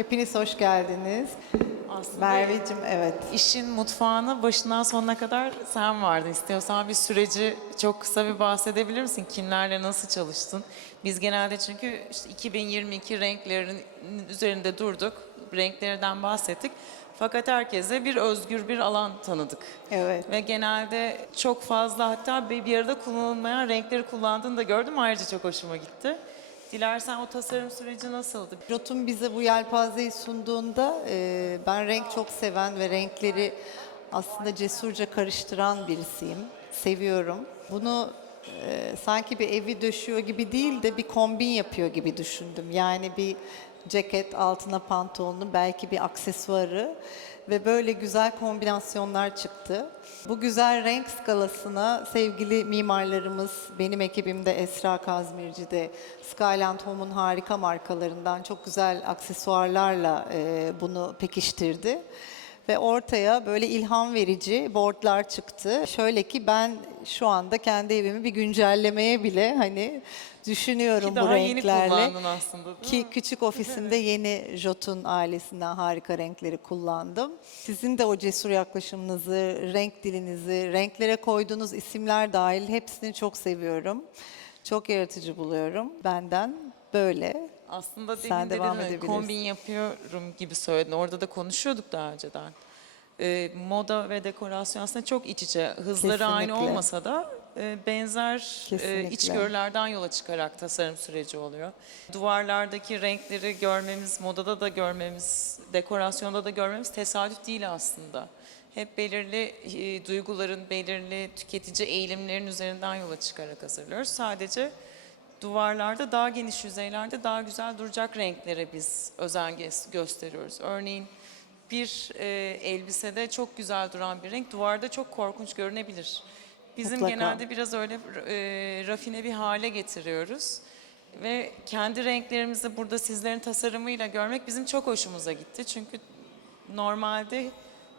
Hepiniz hoş geldiniz. Aslında Merveciğim evet. işin mutfağına başından sonuna kadar sen vardın. İstiyorsan bir süreci çok kısa bir bahsedebilir misin? Kimlerle nasıl çalıştın? Biz genelde çünkü işte 2022 renklerin üzerinde durduk. Renklerden bahsettik. Fakat herkese bir özgür bir alan tanıdık. Evet. Ve genelde çok fazla hatta bir bir arada kullanılmayan renkleri kullandığını da gördüm. Ayrıca çok hoşuma gitti. Dilersen o tasarım süreci nasıldı? Rotun bize bu yelpazeyi sunduğunda e, ben renk çok seven ve renkleri aslında cesurca karıştıran birisiyim. Seviyorum. Bunu e, sanki bir evi döşüyor gibi değil de bir kombin yapıyor gibi düşündüm. Yani bir ceket altına pantolonu belki bir aksesuarı ve böyle güzel kombinasyonlar çıktı. Bu güzel renk skalasına sevgili mimarlarımız, benim ekibimde Esra Kazmirci de Skyland Home'un harika markalarından çok güzel aksesuarlarla bunu pekiştirdi. Ve ortaya böyle ilham verici boardlar çıktı. Şöyle ki ben şu anda kendi evimi bir güncellemeye bile hani düşünüyorum Ki bu daha yeni renklerle. kullandın aslında değil Ki mi? küçük ofisimde yeni Jotun ailesinden harika renkleri kullandım. Sizin de o cesur yaklaşımınızı, renk dilinizi, renklere koyduğunuz isimler dahil hepsini çok seviyorum. Çok yaratıcı buluyorum. Benden böyle. Aslında demin Sen dedin devam hani edebilirsin. kombin yapıyorum gibi söyledin. Orada da konuşuyorduk daha önceden. Ee, moda ve dekorasyon aslında çok iç içe. Hızları aynı Kesinlikle. olmasa da e, benzer e, Kesinlikle. içgörülerden yola çıkarak tasarım süreci oluyor. Duvarlardaki renkleri görmemiz, modada da görmemiz, dekorasyonda da görmemiz tesadüf değil aslında. Hep belirli e, duyguların, belirli tüketici eğilimlerin üzerinden yola çıkarak hazırlıyoruz. Sadece duvarlarda daha geniş yüzeylerde daha güzel duracak renklere biz özen gö- gösteriyoruz. Örneğin bir e, elbisede çok güzel duran bir renk duvarda çok korkunç görünebilir. Bizim Mutlaka. genelde biraz öyle e, rafine bir hale getiriyoruz. Ve kendi renklerimizi burada sizlerin tasarımıyla görmek bizim çok hoşumuza gitti. Çünkü normalde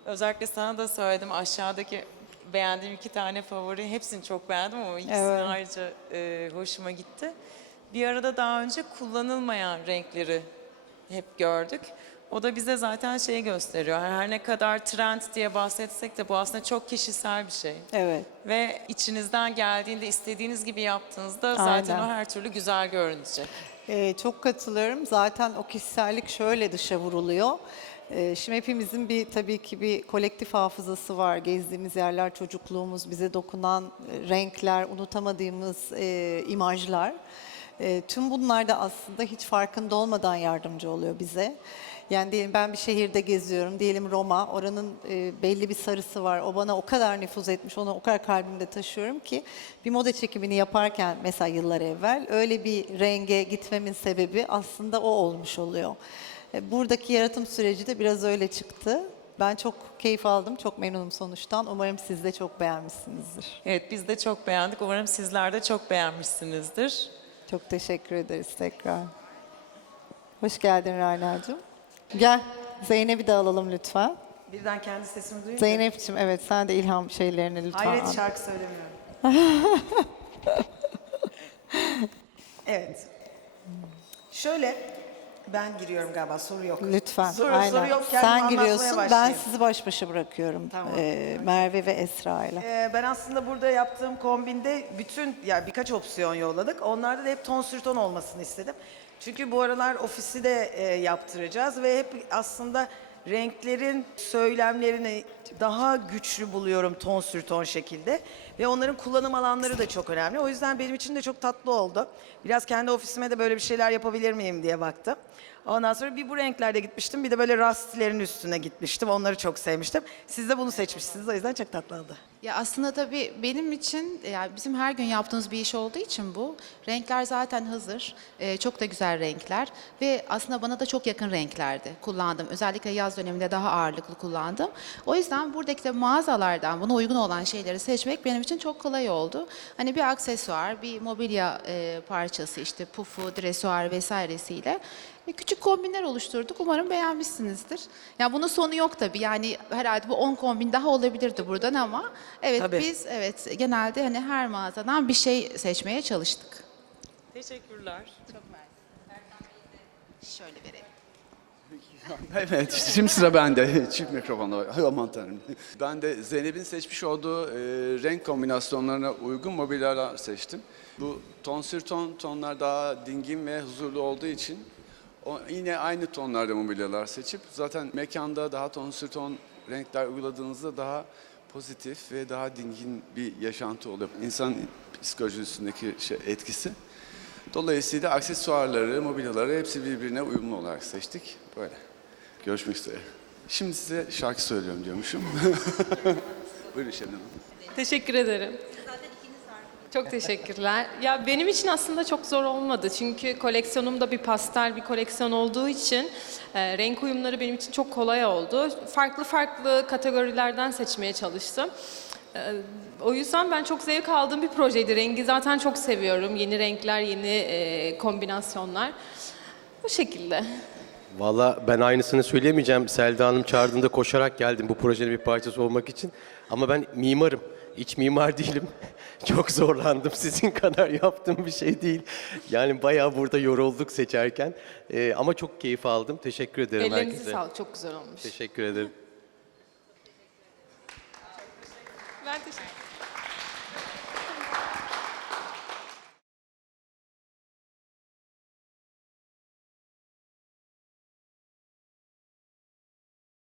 özellikle sana da söyledim aşağıdaki beğendiğim iki tane favori hepsini çok beğendim ama ikisini Evet. ayrıca e, hoşuma gitti. Bir arada daha önce kullanılmayan renkleri hep gördük. O da bize zaten şeyi gösteriyor. Her ne kadar trend diye bahsetsek de bu aslında çok kişisel bir şey. Evet. Ve içinizden geldiğinde istediğiniz gibi yaptığınızda zaten Aynen. o her türlü güzel görünecek. Ee, çok katılıyorum. Zaten o kişisellik şöyle dışa vuruluyor. Ee, şimdi hepimizin bir tabii ki bir kolektif hafızası var. Gezdiğimiz yerler, çocukluğumuz, bize dokunan e, renkler, unutamadığımız e, imajlar. E, tüm bunlar da aslında hiç farkında olmadan yardımcı oluyor bize. Yani diyelim ben bir şehirde geziyorum, diyelim Roma, oranın e, belli bir sarısı var. O bana o kadar nüfuz etmiş, onu o kadar kalbimde taşıyorum ki bir moda çekimini yaparken mesela yıllar evvel öyle bir renge gitmemin sebebi aslında o olmuş oluyor. E, buradaki yaratım süreci de biraz öyle çıktı. Ben çok keyif aldım, çok memnunum sonuçtan. Umarım siz de çok beğenmişsinizdir. Evet biz de çok beğendik. Umarım sizler de çok beğenmişsinizdir. Çok teşekkür ederiz tekrar. Hoş geldin Rana'cığım. Gel, Zeynep'i de alalım lütfen. Birden kendi sesimi duyunca. Zeynep'ciğim evet sen de ilham şeylerini lütfen. Hayret al. şarkı söylemiyorum. evet. Şöyle ben giriyorum galiba soru yok. Lütfen. Soru, aynen. soru yok sen anlatmaya giriyorsun, ben başlayayım. sizi baş başa bırakıyorum. Tamam. Ee, Merve ve Esra ile. Ee, ben aslında burada yaptığım kombinde bütün yani birkaç opsiyon yolladık. Onlarda da hep ton sür ton olmasını istedim. Çünkü bu aralar ofisi de e, yaptıracağız ve hep aslında renklerin söylemlerini daha güçlü buluyorum ton sür ton şekilde. Ve onların kullanım alanları da çok önemli. O yüzden benim için de çok tatlı oldu. Biraz kendi ofisime de böyle bir şeyler yapabilir miyim diye baktım. Ondan sonra bir bu renklerde gitmiştim. Bir de böyle rastilerin üstüne gitmiştim. Onları çok sevmiştim. Siz de bunu seçmişsiniz. O yüzden çok tatlı oldu. Ya aslında tabii benim için yani bizim her gün yaptığımız bir iş olduğu için bu. Renkler zaten hazır. Ee, çok da güzel renkler ve aslında bana da çok yakın renklerdi kullandım. Özellikle yaz döneminde daha ağırlıklı kullandım. O yüzden buradaki de mağazalardan buna uygun olan şeyleri seçmek benim için çok kolay oldu. Hani bir aksesuar, bir mobilya e, parçası işte pufu, dresuar vesairesiyle e, küçük kombinler oluşturduk. Umarım beğenmişsinizdir. Ya bunun sonu yok tabii. Yani herhalde bu 10 kombin daha olabilirdi buradan ama evet Tabii. biz evet genelde hani her mağazadan bir şey seçmeye çalıştık. Teşekkürler. Çok mersi. Şöyle verelim. Evet, şimdi sıra bende. Çift mikrofonla. Ay aman tanrım. Ben de Zeynep'in seçmiş olduğu e, renk kombinasyonlarına uygun mobilyalar seçtim. Bu ton sür ton, tonlar daha dingin ve huzurlu olduğu için o, yine aynı tonlarda mobilyalar seçip zaten mekanda daha ton sür ton renkler uyguladığınızda daha pozitif ve daha dingin bir yaşantı oluyor. İnsan psikolojisindeki şey, etkisi. Dolayısıyla aksesuarları, mobilyaları hepsi birbirine uyumlu olarak seçtik. Böyle. Görüşmek üzere. Şimdi size şarkı söylüyorum diyormuşum. Buyurun Şebnem Hanım. Teşekkür ederim. Çok teşekkürler. Ya benim için aslında çok zor olmadı. Çünkü koleksiyonumda bir pastel bir koleksiyon olduğu için e, renk uyumları benim için çok kolay oldu. Farklı farklı kategorilerden seçmeye çalıştım. E, o yüzden ben çok zevk aldığım bir projeydi. Rengi zaten çok seviyorum. Yeni renkler, yeni e, kombinasyonlar. Bu şekilde. Valla ben aynısını söyleyemeyeceğim. Selda Hanım çağırdığında koşarak geldim bu projenin bir parçası olmak için. Ama ben mimarım. İç mimar değilim. Çok zorlandım. Sizin kadar yaptığım bir şey değil. Yani bayağı burada yorulduk seçerken. Ee, ama çok keyif aldım. Teşekkür ederim Ellerinize herkese. sağlık. Çok güzel olmuş. Teşekkür ederim. Ben teşekkür